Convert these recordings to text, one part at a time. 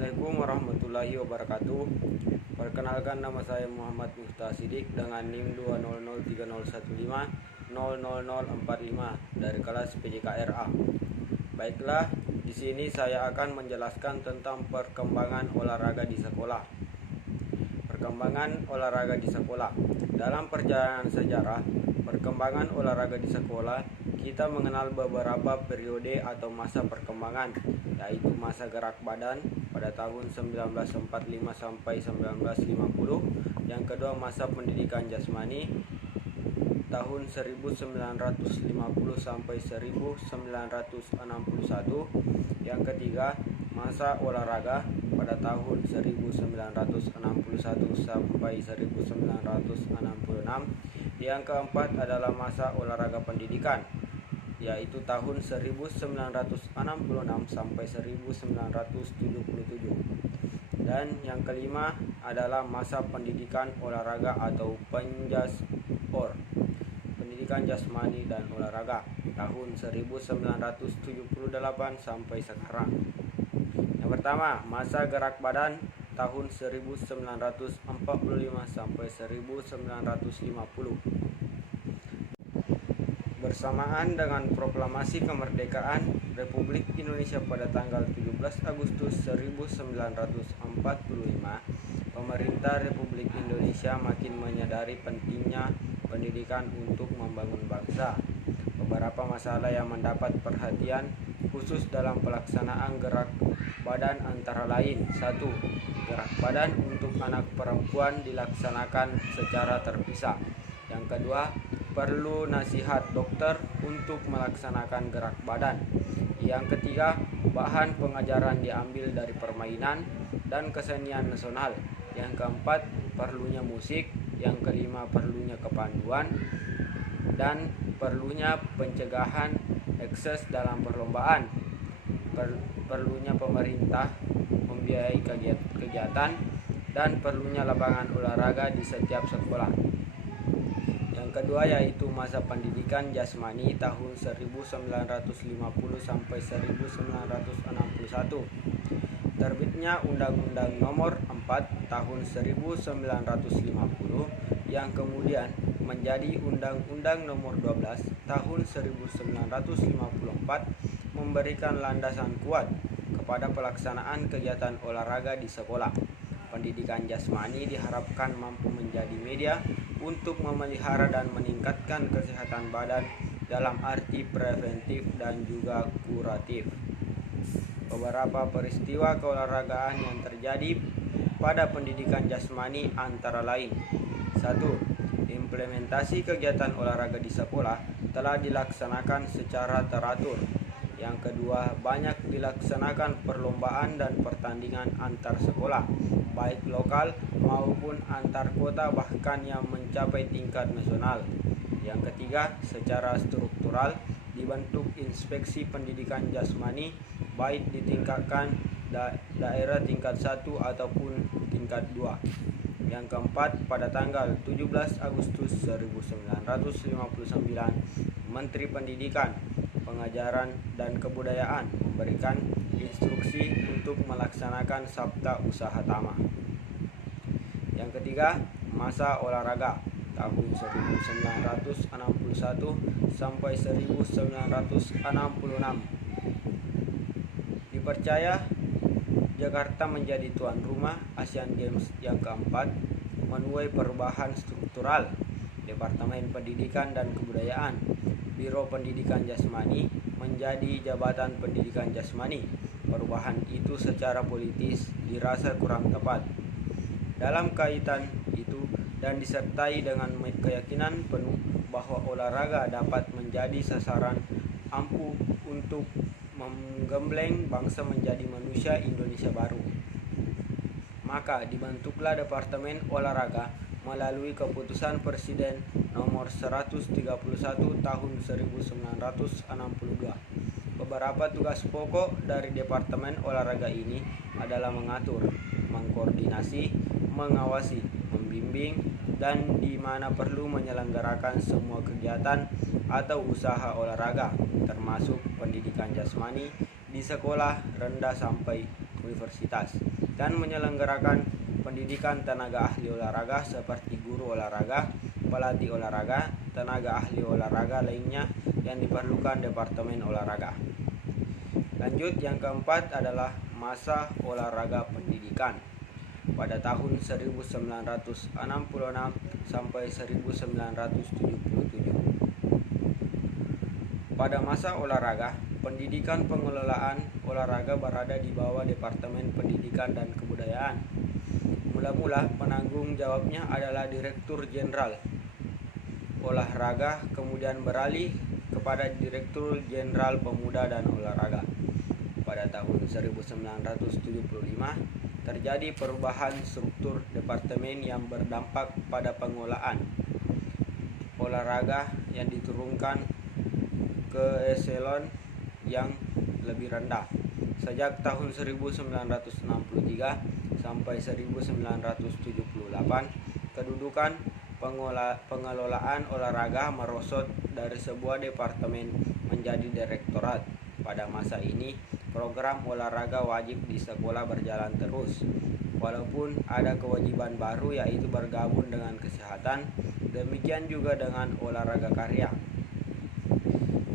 Assalamualaikum warahmatullahi wabarakatuh. Perkenalkan, nama saya Muhammad Miftah Sidik dengan NIM 2003015000045 dari kelas PJKRA. Baiklah, di sini saya akan menjelaskan tentang perkembangan olahraga di sekolah. Perkembangan olahraga di sekolah. Dalam perjalanan sejarah perkembangan olahraga di sekolah, kita mengenal beberapa periode atau masa perkembangan, yaitu masa gerak badan pada tahun 1945 sampai 1950. Yang kedua, masa pendidikan jasmani tahun 1950 sampai 1961. Yang ketiga, masa olahraga pada tahun 1961 sampai 1966. Yang keempat adalah masa olahraga pendidikan, yaitu tahun 1966 sampai 1977. Dan yang kelima adalah masa pendidikan olahraga atau penjaspor, pendidikan jasmani dan olahraga, tahun 1978 sampai sekarang. Yang pertama, masa gerak badan tahun 1945 sampai 1950. Bersamaan dengan proklamasi kemerdekaan Republik Indonesia pada tanggal 17 Agustus 1945, pemerintah Republik Indonesia makin menyadari pentingnya pendidikan untuk membangun bangsa. Beberapa masalah yang mendapat perhatian khusus dalam pelaksanaan gerak badan antara lain: 1. Gerak badan untuk anak perempuan dilaksanakan secara terpisah. Yang kedua, perlu nasihat dokter untuk melaksanakan gerak badan. Yang ketiga, bahan pengajaran diambil dari permainan dan kesenian nasional. Yang keempat, perlunya musik. Yang kelima, perlunya kepanduan dan perlunya pencegahan ekses dalam perlombaan. Perlunya pemerintah membiayai kegiatan dan perlunya lapangan olahraga di setiap sekolah. Yang kedua yaitu masa pendidikan jasmani tahun 1950 sampai 1961. Terbitnya Undang-Undang Nomor 4 Tahun 1950 yang kemudian menjadi Undang-Undang Nomor 12 Tahun 1954 memberikan landasan kuat kepada pelaksanaan kegiatan olahraga di sekolah. Pendidikan jasmani diharapkan mampu menjadi media untuk memelihara dan meningkatkan kesehatan badan dalam arti preventif dan juga kuratif. Beberapa peristiwa keolahragaan yang terjadi pada pendidikan jasmani antara lain: 1. Implementasi kegiatan olahraga di sekolah telah dilaksanakan secara teratur. Yang kedua, banyak dilaksanakan perlombaan dan pertandingan antar sekolah, baik lokal maupun antar kota, bahkan yang mencapai tingkat nasional. Yang ketiga, secara struktural dibentuk inspeksi pendidikan jasmani baik ditingkatkan daerah tingkat 1 ataupun tingkat 2. Yang keempat, pada tanggal 17 Agustus 1959, Menteri Pendidikan, Pengajaran dan Kebudayaan memberikan instruksi untuk melaksanakan Sabta Usaha Tama. Yang ketiga, masa olahraga tahun 1961 sampai 1966. Dipercaya Jakarta menjadi tuan rumah Asian Games yang keempat, menuai perubahan struktural. Departemen Pendidikan dan Kebudayaan, Biro Pendidikan Jasmani menjadi Jabatan Pendidikan Jasmani. Perubahan itu secara politis dirasa kurang tepat. Dalam kaitan itu dan disertai dengan keyakinan penuh bahwa olahraga dapat menjadi sasaran ampuh untuk menggembleng bangsa menjadi manusia Indonesia baru, maka dibentuklah Departemen Olahraga melalui keputusan Presiden nomor 131 tahun 1962. Beberapa tugas pokok dari Departemen Olahraga ini adalah mengatur, mengkoordinasi, mengawasi, membimbing, dan di mana perlu menyelenggarakan semua kegiatan atau usaha olahraga, termasuk pendidikan jasmani di sekolah rendah sampai universitas dan menyelenggarakan pendidikan tenaga ahli olahraga seperti guru olahraga, pelatih olahraga, tenaga ahli olahraga lainnya yang diperlukan Departemen Olahraga. Lanjut, yang keempat adalah masa olahraga pendidikan. Pada tahun 1966 sampai 1977. Pada masa olahraga, pendidikan pengelolaan olahraga berada di bawah Departemen Pendidikan dan Kebudayaan. Mula-mula penanggung jawabnya adalah Direktur Jenderal Olahraga, kemudian beralih kepada Direktur Jenderal Pemuda dan Olahraga. Pada tahun 1975 terjadi perubahan struktur departemen yang berdampak pada pengelolaan olahraga yang diturunkan ke eselon yang lebih rendah. Sejak tahun 1963 sampai 1978, kedudukan pengelolaan olahraga merosot dari sebuah departemen menjadi direktorat. Pada masa ini, program olahraga wajib di sekolah berjalan terus. Walaupun ada kewajiban baru yaitu bergabung dengan kesehatan, demikian juga dengan olahraga karya.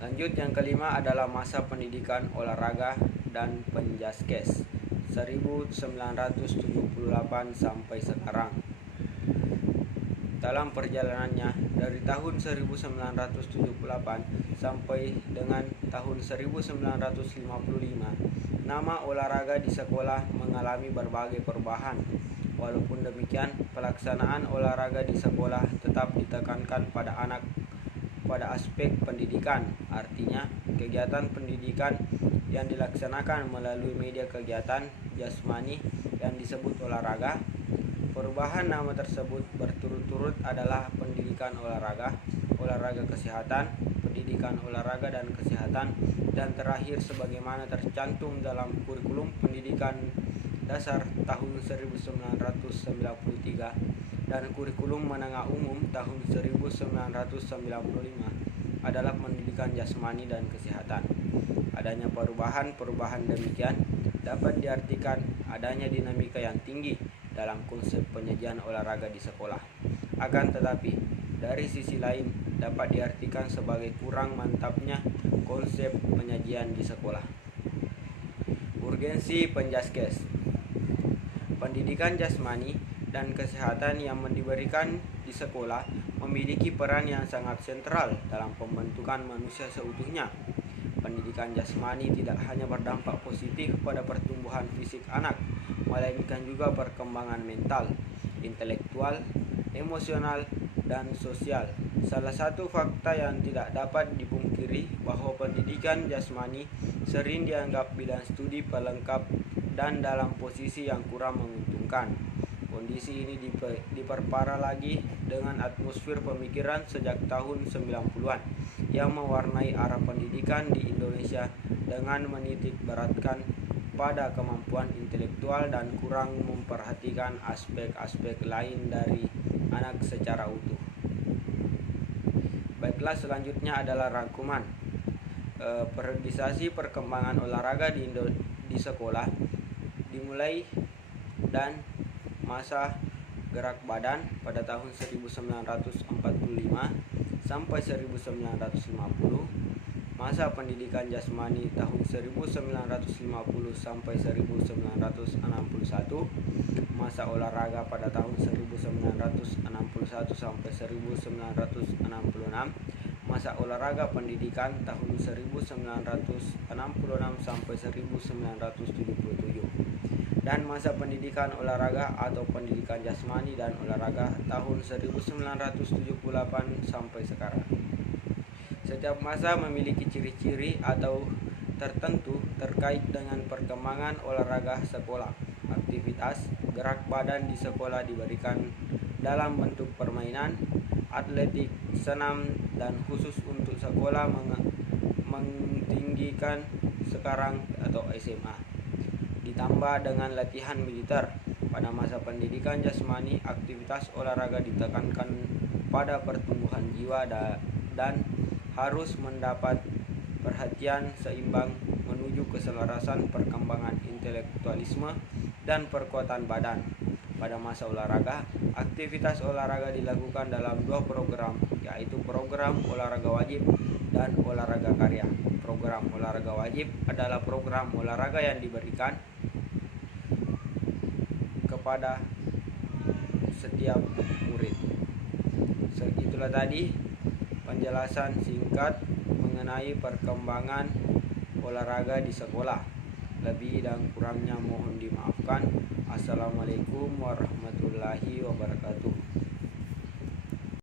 Lanjut, yang kelima adalah masa pendidikan olahraga dan penjaskes 1978 sampai sekarang. Dalam perjalanannya dari tahun 1978 sampai dengan tahun 1955, nama olahraga di sekolah mengalami berbagai perubahan. Walaupun demikian, pelaksanaan olahraga di sekolah tetap ditekankan pada anak pada aspek pendidikan, artinya kegiatan pendidikan yang dilaksanakan melalui media kegiatan jasmani yang disebut olahraga. Perubahan nama tersebut berturut-turut adalah pendidikan olahraga, olahraga kesehatan, pendidikan olahraga dan kesehatan, dan terakhir sebagaimana tercantum dalam kurikulum pendidikan dasar tahun 1993 dan kurikulum menengah umum tahun 1995 adalah pendidikan jasmani dan kesehatan. Adanya perubahan demikian dapat diartikan adanya dinamika yang tinggi dalam konsep penyajian olahraga di sekolah. Akan tetapi, dari sisi lain dapat diartikan sebagai kurang mantapnya konsep penyajian di sekolah. Urgensi penjaskes. Pendidikan jasmani dan kesehatan yang diberikan di sekolah memiliki peran yang sangat sentral dalam pembentukan manusia seutuhnya. Pendidikan jasmani tidak hanya berdampak positif pada pertumbuhan fisik anak, melainkan juga perkembangan mental, intelektual, emosional, dan sosial. Salah satu fakta yang tidak dapat dipungkiri bahwa pendidikan jasmani sering dianggap bidang studi pelengkap dan dalam posisi yang kurang menguntungkan. Kondisi ini diperparah lagi dengan atmosfer pemikiran sejak tahun 90-an yang mewarnai arah pendidikan di Indonesia dengan menitik beratkan pada kemampuan intelektual dan kurang memperhatikan aspek-aspek lain dari anak secara utuh. Baiklah, selanjutnya adalah rangkuman periodisasi perkembangan olahraga di sekolah dimulai dan masa gerak badan pada tahun 1945 sampai 1950, masa pendidikan jasmani tahun 1950 sampai 1961, masa olahraga pada tahun 1961 sampai 1966, masa olahraga pendidikan tahun 1966 sampai 1977. Dan masa pendidikan olahraga atau pendidikan jasmani dan olahraga tahun 1978 sampai sekarang. Setiap masa memiliki ciri-ciri atau tertentu terkait dengan perkembangan olahraga sekolah. Aktivitas gerak badan di sekolah diberikan dalam bentuk permainan, atletik, senam, dan khusus untuk sekolah mentinggikan sekarang atau SMA. Ditambah dengan latihan militer. Pada masa pendidikan jasmani, aktivitas olahraga ditekankan pada pertumbuhan jiwa dan harus mendapat perhatian seimbang menuju keselarasan perkembangan intelektualisme dan perkuatan badan. Pada masa olahraga, aktivitas olahraga dilakukan dalam dua program, yaitu program olahraga wajib dan olahraga karya. Program olahraga wajib adalah program olahraga yang diberikan kepada setiap murid. Segitulah tadi penjelasan singkat mengenai perkembangan olahraga di sekolah. Lebih dan kurangnya mohon dimaafkan. Assalamualaikum warahmatullahi wabarakatuh.